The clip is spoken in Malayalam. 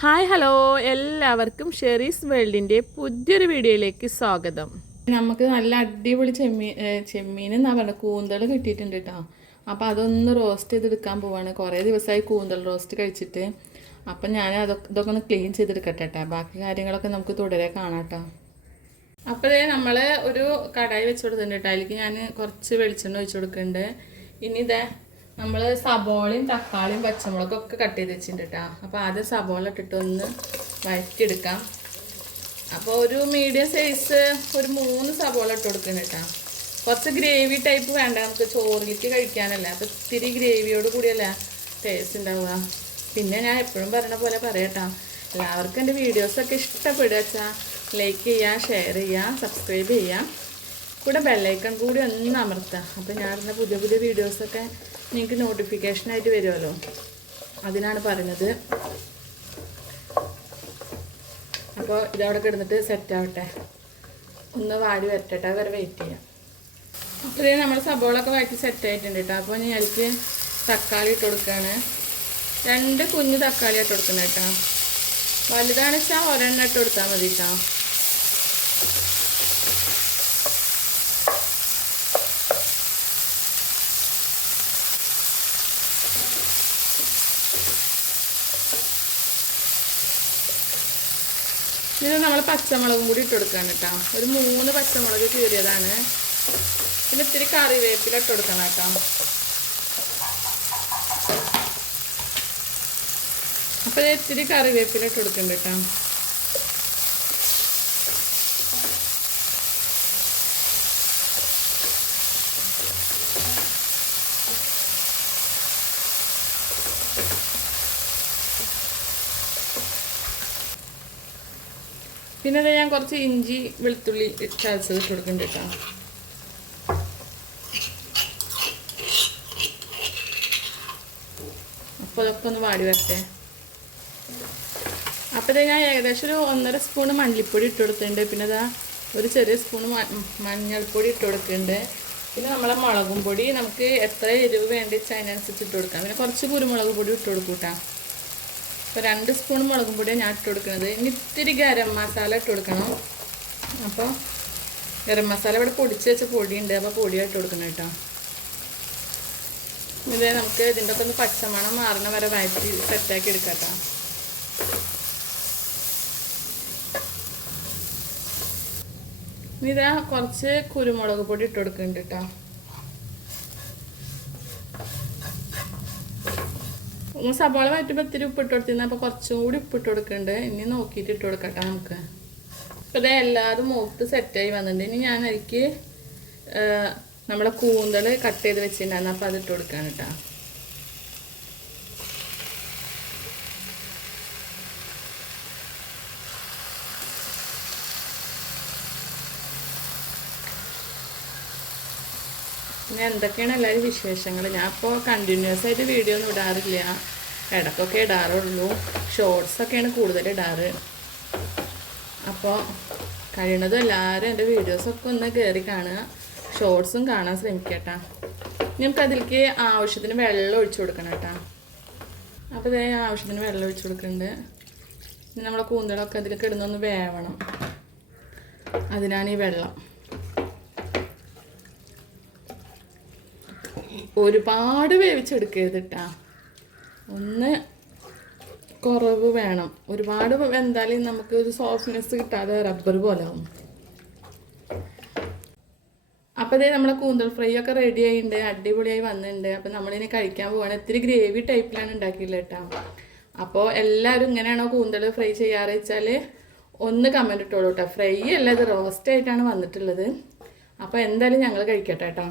Hi hello. എല്ലാവർക്കും ഷെറീസ് വേൾഡിന്റെ പുതിയൊരു വീഡിയോയിലേക്ക് സ്വാഗതം. നമുക്ക് നല്ല അടിപൊളി ചെമ്മീൻ ചെമ്മീൻ എന്നാ പറയുക കൂന്തൾ കിട്ടിയിട്ടുണ്ട് കേട്ടോ അപ്പോൾ അതൊന്ന് റോസ്റ്റ് ചെയ്തെടുക്കാൻ പോവാണ്. കുറേ ദിവസമായി കൂന്തൽ റോസ്റ്റ് കഴിച്ചിട്ട്. അപ്പം ഞാൻ അതൊക്കെ ഇതൊക്കെ ഒന്ന് ക്ലീൻ ചെയ്തെടുക്കട്ടെ കേട്ടോ ബാക്കി കാര്യങ്ങളൊക്കെ നമുക്ക് തുടരെ കാണാം കേട്ടോ അപ്പോൾ നമ്മൾ ഒരു കടായി വെച്ച് കൊടുത്തിട്ടുണ്ട് കേട്ടോ അതിലേക്ക് ഞാൻ കുറച്ച് വെളിച്ചെണ്ണ ഒഴിച്ച് കൊടുക്കുന്നുണ്ട് ഇനി ഇതേ നമ്മൾ സബോളയും തക്കാളിയും പച്ചമുളകും ഒക്കെ കട്ട് ചെയ്ത് വെച്ചിട്ടുണ്ട് കേട്ടോ അപ്പോൾ ആദ്യം സബോള ഇട്ടിട്ട് ഒന്ന് വഴറ്റിയെടുക്കാം. അപ്പോൾ ഒരു മീഡിയം സൈസ് ഒരു മൂന്ന് സബോള ഇട്ട് കൊടുക്കുന്നുണ്ട് കേട്ടോ കുറച്ച് ഗ്രേവി ടൈപ്പ് വേണ്ട നമുക്ക് ചോറിലേക്ക് കഴിക്കാനല്ല. അപ്പോൾ ഇത്തിരി ഗ്രേവിയോട് കൂടിയല്ല ടേസ്റ്റ് ഉണ്ടാവുക പിന്നെ ഞാൻ എപ്പോഴും പറയണ പോലെ പറയട്ടോ എല്ലാവർക്കും എന്റെ വീഡിയോസൊക്കെ ഇഷ്ടപ്പെടുക വെച്ചാൽ ലൈക്ക് ചെയ്യുക ഷെയർ ചെയ്യുക സബ്സ്ക്രൈബ് ചെയ്യുക കൂടെ ബെല്ലൈക്കൺ കൂടി ഒന്ന് അമർത്താം. അപ്പോൾ ഞാൻ ഇടുന്ന പുതിയ പുതിയ വീഡിയോസൊക്കെ നിങ്ങൾക്ക് നോട്ടിഫിക്കേഷനായിട്ട് വരുമല്ലോ അതിനാണ് പറഞ്ഞത് അപ്പോൾ ഇതവിടെ കിടന്നിട്ട് സെറ്റാവട്ടെ ഒന്ന് വാടി വരട്ടെ വരെ വെയിറ്റ് ചെയ്യാം. അപ്പോൾ ഇത് നമ്മുടെ സബോളൊക്കെ വഴറ്റി സെറ്റായിട്ടുണ്ട് കേട്ടോ. അപ്പോൾ ഞാൻ എനിക്ക് തക്കാളി ഇട്ട് കൊടുക്കുകയാണ് രണ്ട് കുഞ്ഞ് തക്കാളി ഇട്ട് കൊടുക്കുന്നത് കേട്ടോ. വലുതാണ് വെച്ചാൽ ഒരെണ്ണം ഇട്ട് കൊടുത്താൽ മതി കേട്ടോ. ഇത് നമ്മൾ പച്ചമുളകും കൂടി ഇട്ട് കൊടുക്കണം കേട്ടോ. ഒരു മൂന്ന് പച്ചമുളക് കീറിയതാണ്. പിന്നെ ഇത്തിരി കറിവേപ്പില ഇട്ട് കൊടുക്കണം കേട്ടോ. അപ്പോൾ ഇത് ഇത്തിരി കറിവേപ്പില ഇട്ട് കേട്ടോ. പിന്നെ ഞാൻ കുറച്ച് ഇഞ്ചി വെളുത്തുള്ളി ചതച്ചത് ഇട്ട് കൊടുക്കുന്നുണ്ട് കേട്ടോ. അപ്പോൾ അതൊക്കെ ഒന്ന് വാടി വരട്ടെ. അപ്പോൾ ഇത് ഞാൻ ഏകദേശം ഒരു ഒന്നര സ്പൂൺ മല്ലിപ്പൊടി ഇട്ട് കൊടുത്തിട്ടുണ്ട് പിന്നെ അതാ ഒരു ചെറിയ സ്പൂൺ മഞ്ഞൾപ്പൊടി ഇട്ട് കൊടുക്കുന്നുണ്ട് പിന്നെ നമ്മളെ മുളകും പൊടി നമുക്ക് എത്ര എരിവ് വേണ്ടി വെച്ചാൽ അതിനനുസരിച്ച് ഇട്ട് കൊടുക്കാം. പിന്നെ കുറച്ച് കുരുമുളക് പൊടി ഇട്ട് കൊടുക്കും കേട്ടോ. അപ്പോൾ രണ്ട് സ്പൂൺ മുളകും പൊടിയാണ് ഞാൻ ഇട്ട് കൊടുക്കുന്നത്. ഇനി ഇത്തിരി ഗരം മസാല ഇട്ട് കൊടുക്കണം. അപ്പോൾ ഗരം മസാല ഇവിടെ പൊടിച്ച് വെച്ച പൊടിയുണ്ട്. അപ്പോൾ പൊടിയായിട്ട് കൊടുക്കണം കേട്ടോ. ഇത് നമുക്ക് ഇതിന്റെ അകത്തൊന്ന് പച്ചമണം മാറണ വരെ വഴറ്റി സെറ്റാക്കി എടുക്കാം കേട്ടോ. ഇനി ഇതാ കുറച്ച് കുരുമുളക് പൊടി ഇട്ട് കൊടുക്കുന്നുണ്ട് കേട്ടോ. സവാള വഴറ്റുമ്പോൾ ഇത്തിരി ഉപ്പിട്ട് കൊടുത്തിരുന്ന. അപ്പോൾ കുറച്ചുകൂടി ഉപ്പിട്ട് കൊടുക്കുന്നുണ്ട് ഇനി നോക്കിയിട്ട് ഇട്ട് കൊടുക്കട്ടെ നമുക്ക്. അപ്പോൾ ഇതേ എല്ലാതും മൂത്ത് സെറ്റായി വന്നിട്ടുണ്ട്. ഇനി ഞാൻ എനിക്ക് നമ്മളെ കൂന്തൽ കട്ട് ചെയ്ത് വെച്ചിട്ടുണ്ടായിരുന്നു. അപ്പോൾ അത് ഇട്ട് കൊടുക്കാൻ കേട്ടോ പിന്നെ എന്തൊക്കെയാണ് എല്ലാവരും വിശേഷങ്ങൾ? ഞാൻ ഇപ്പോൾ കണ്ടിന്യൂസ് ആയിട്ട് വീഡിയോ ഒന്നും ഇടാറില്ല. ഇടയ്ക്കൊക്കെ ഇടാറുള്ളൂ. ഷോർട്സൊക്കെയാണ് കൂടുതൽ ഇടാറ്. അപ്പോൾ കഴിയണതും എല്ലാവരും എന്റെ വീഡിയോസൊക്കെ ഒന്ന് കയറി കാണുക. ഷോർട്സും കാണാൻ ശ്രമിക്കട്ടാ. നമുക്ക് അതിലേക്ക് ആവശ്യത്തിന് വെള്ളം ഒഴിച്ചു കൊടുക്കണം കേട്ടോ. അപ്പോൾ ഇതേ ആവശ്യത്തിന് വെള്ളം ഒഴിച്ചു കൊടുക്കുന്നുണ്ട് നമ്മളെ കൂന്തളൊക്കെ അതിലേക്ക് ഇടുന്നൊന്ന് വേവണം. അതിനാണ് ഈ വെള്ളം. ഒരുപാട് വേവിച്ചെടുക്കരുത് ഒന്ന് കുറവ് വേണം. ഒരുപാട് വെന്താലും നമുക്ക് ഒരു സോഫ്റ്റ്നെസ് കിട്ടാതെ റബ്ബർ പോലെ ആവും. അപ്പോൾ ഇതേ നമ്മളെ കൂന്തൽ ഫ്രൈ ഒക്കെ റെഡി ആയിട്ടുണ്ട് അടിപൊളിയായി വന്നിട്ടുണ്ട് അപ്പോൾ നമ്മളിനി കഴിക്കാൻ പോവാണ്. ഇത്തിരി ഗ്രേവി ടൈപ്പിലാണ് ഉണ്ടാക്കിയില്ല കേട്ടോ അപ്പോൾ എല്ലാവരും ഇങ്ങനെയാണോ കൂന്തൽ ഫ്രൈ ചെയ്യാറ് വെച്ചാൽ ഒന്ന് കമന്റ് ഇട്ടോളൂ കേട്ടോ ഫ്രൈ അല്ല ഇത് റോസ്റ്റ് ആയിട്ടാണ് വന്നിട്ടുള്ളത്. അപ്പോൾ എന്തായാലും ഞങ്ങൾ കഴിക്കട്ടെ കേട്ടോ